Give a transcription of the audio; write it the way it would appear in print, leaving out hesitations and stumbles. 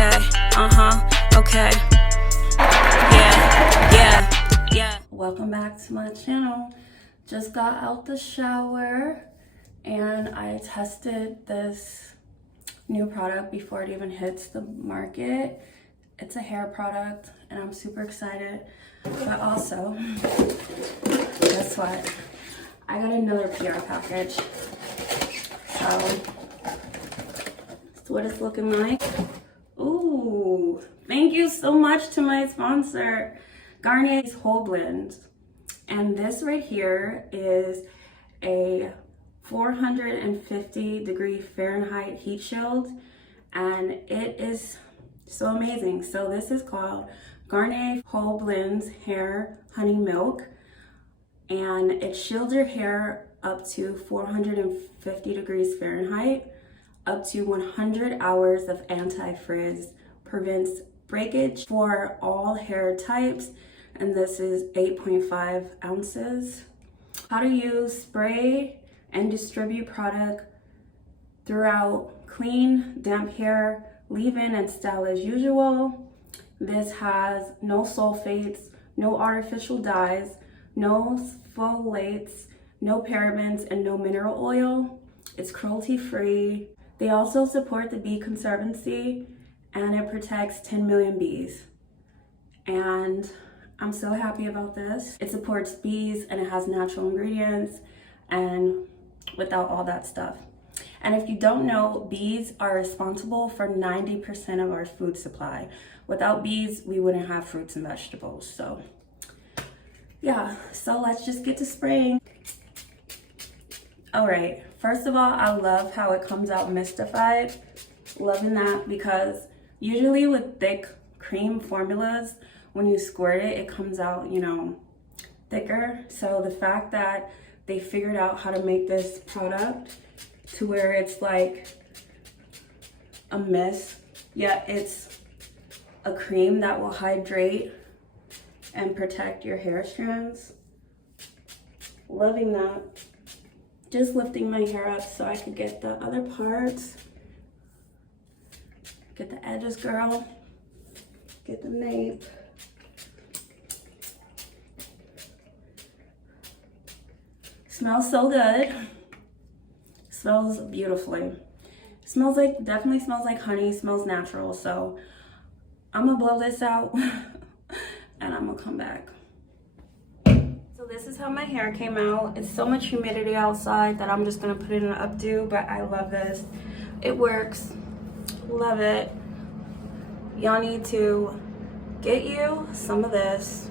okay, okay. Yeah. Welcome back to my channel. Just got out the shower and I tested this new product before it even hits the market. It's a hair product and I'm super excited. But also, guess what? I got another PR package. So, that's what it's looking like. Ooh, thank you so much to my sponsor, Garnier's Whole Blends. And this right here is a 450-degree Fahrenheit heat shield, and it is so amazing. So this is called Garnier Whole Blends Hair Honey Milk, and it shields your hair up to 450 degrees Fahrenheit, up to 100 hours of anti-frizz, prevents breakage for all hair types, and this is 8.5 ounces. How to use: spray and distribute product throughout clean, damp hair, leave in and style as usual. This has no sulfates, no artificial dyes, no phthalates, no parabens, and no mineral oil. It's cruelty free. They also support the Bee Conservancy, and it protects 10 million bees. And I'm so happy about this. It supports bees and it has natural ingredients and without all that stuff. And if you don't know, bees are responsible for 90% of our food supply. Without bees, we wouldn't have fruits and vegetables. So yeah, so let's just get to spraying. All right, first of all, I love how it comes out mystified. Loving that, because usually with thick cream formulas, when you squirt it, it comes out, you know, thicker. So the fact that they figured out how to make this product to where it's like a mist, yet it's a cream that will hydrate and protect your hair strands. Loving that. Just lifting my hair up so I could get the other parts. Get the edges, girl. Get the nape. Smells so good. Smells beautifully. Smells like, definitely smells like honey. Smells natural. So I'm gonna blow this out and I'm gonna come back. So this is how my hair came out. It's so much humidity outside that I'm just gonna put it in an updo, but I love this. It works. Love it. Y'all need to get you some of this